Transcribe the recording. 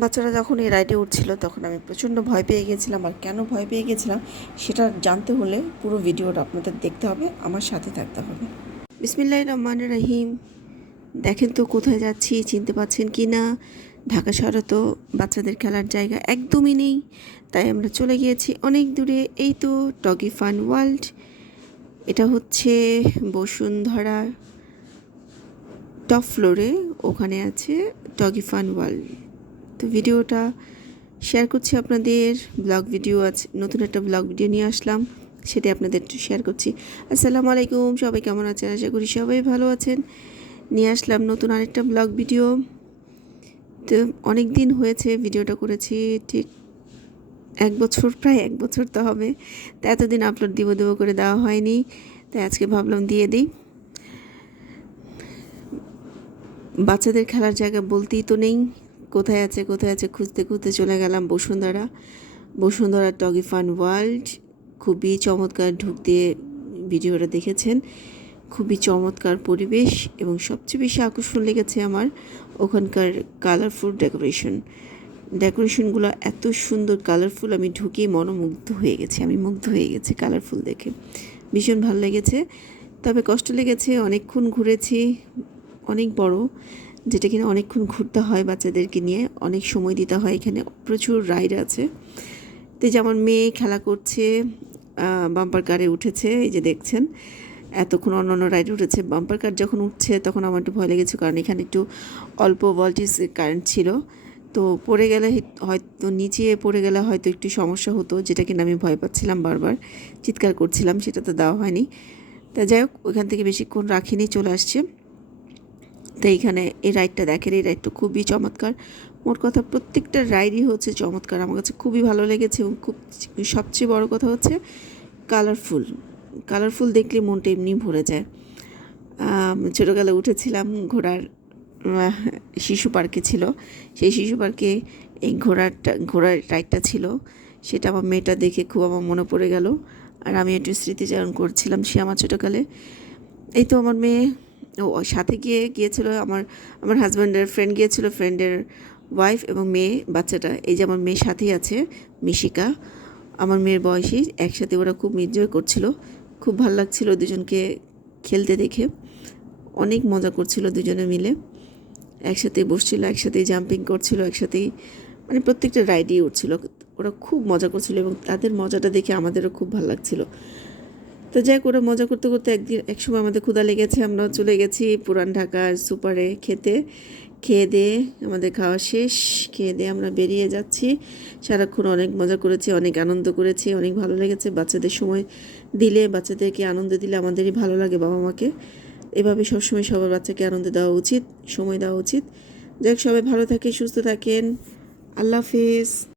বাচ্চারা যখন এই রাইডে উঠছিল তখন আমি প্রচণ্ড ভয় পেয়ে গেছিলাম। আর কেন ভয় পেয়ে গেছিলাম সেটা জানতে হলে পুরো ভিডিওটা আপনাদের দেখতে হবে, আমার সাথে থাকতে হবে। বিসমিল্লাহির রহমানির রহিম। দেখেন তো কোথায় যাচ্ছি, চিনতে পারছেন কি না? ঢাকা শহরে তো বাচ্চাদের খেলার জায়গা একদমই নেই, তাই আমরা চলে গিয়েছি অনেক দূরে। এই তো ডগি ফান ওয়ার্ল্ড। এটা হচ্ছে বসুন্ধরা টপ ফ্লোরে, ওখানে আছে ডগি ফান ওয়ার্ল্ড। তো ভিডিওটা শেয়ার করছি আপনাদের, ব্লগ ভিডিও আছে, নতুন একটা ব্লগ ভিডিও নিয়ে আসলাম, সেটা আপনাদের একটু শেয়ার করছি। আসসালামু আলাইকুম, সবাই কেমন আছেন? আশা করি সবাই ভালো আছেন। নিয়ে আসলাম নতুন আরেকটা ব্লগ ভিডিও। তো অনেক দিন হয়েছে ভিডিওটা করেছি, ঠিক প্রায় এক বছর তো হবে। তো এতদিন আপলোড দিব করে দেওয়া হয়নি, তাই আজকে ভাবলাম দিয়ে দিই। বাচ্চাদের খেলার জায়গা বলতেই তো নেই, কোথায় আছে খুঁজতে খুঁজতে চলে গেলাম বসুন্ধরা ডগি ফান ওয়ার্ল্ড। খুবই চমৎকার, ঢুক দিয়ে ভিডিওটা দেখেছেন, খুবই চমৎকার পরিবেশ। এবং সবচেয়ে বেশি আকর্ষণ লেগেছে আমার ওখানকার কালারফুল ডেকোরেশনগুলো এত সুন্দর কালারফুল, আমি ঢুকেই মুগ্ধ হয়ে গেছি কালারফুল দেখে, ভীষণ ভালো লেগেছে। তবে কষ্ট লেগেছে, অনেকক্ষণ ঘুরেছি, অনেক বড়, যেটা কিনা অনেকক্ষণ ঘুরতে হয় বাচ্চাদেরকে নিয়ে, অনেক সময় দিতে হয়। এখানে প্রচুর রাইড আছে। তো যেমন মেয়ে খেলা করছে, বাম্পার কারে উঠেছে, এই যে দেখছেন এতক্ষণ অন্য রাইডে উঠেছে। বাম্পার কার যখন উঠছে তখন আমার একটু ভয় লেগেছে, কারণ এখানে একটু অল্প ভোল্টেজ কারেন্ট ছিল। তো পড়ে গেলে হয়তো, নিচে পড়ে গেলে হয়তো একটু সমস্যা হতো, যেটা কিনা আমি ভয় পাচ্ছিলাম, বারবার চিৎকার করছিলাম, সেটা তো দেওয়া হয়নি। তা যাই হোক, ওইখান থেকে বেশিক্ষণ রাখিনি, চলে আসছে। তো এইখানে এই রাইডটা দেখেন, এই রাইডটা খুবই চমৎকার। মোট কথা প্রত্যেকটা রাইডই হচ্ছে চমৎকার, আমার কাছে খুবই ভালো লেগেছে। এবং সবচেয়ে বড় কথা হচ্ছে কালারফুল দেখলে মনটা এমনি ভরে যায়। ছোটোবেলায় উঠেছিলাম ঘোড়ার, শিশু পার্কে ছিল, সেই শিশু পার্কে এই ঘোড়ার রাইডটা ছিল, সেটা আমার মেয়েটা দেখে খুব আমার মনে পড়ে গেল। আর আমি একটু স্মৃতিচারণ করছিলাম সে আমার ছোটোকালে। এই তো আমার মেয়ে সাথে গিয়েছিল, আমার হাজব্যান্ডের ফ্রেন্ড গিয়েছিল, ফ্রেন্ডের ওয়াইফ এবং মেয়ে, বাচ্চাটা। এই যে আমার মেয়ের সাথেই আছে মিশিকা, আমার মেয়ের বয়সী, একসাথে ওরা খুব এনজয় করছিল, খুব ভালো লাগছিল দুজনকে খেলতে দেখে। অনেক মজা করছিল দুজনে মিলে, একসাথেই বসছিল, একসাথেই জাম্পিং করছিল, একসাথেই প্রত্যেকটা রাইডই উঠছিল। ওরা খুব মজা করছিল এবং তাদের মজাটা দেখে আমাদেরও খুব ভালো লাগছিল। তো যাই হোক, ওরা মজা করতে করতে এক সময় আমাদের ক্ষুধা লেগেছে, আমরা চলে গেছি পুরান ঢাকার সুপারে খেতে। খেয়ে দিয়ে আমাদের খাওয়া শেষ, খেয়ে দিয়ে আমরা বেরিয়ে যাচ্ছি। সারাক্ষণ অনেক মজা করেছি, অনেক আনন্দ করেছি, অনেক ভালো লেগেছে। বাচ্চাদেরকে আনন্দ দিলে আমাদেরই ভালো লাগে, বাবা মাকে। এভাবে সবসময় সবার বাচ্চাকে আনন্দ দেওয়া উচিত, সময় দেওয়া উচিত। যাই হোক, সবাই ভালো থাকে, সুস্থ থাকেন। আল্লাহ হাফিজ।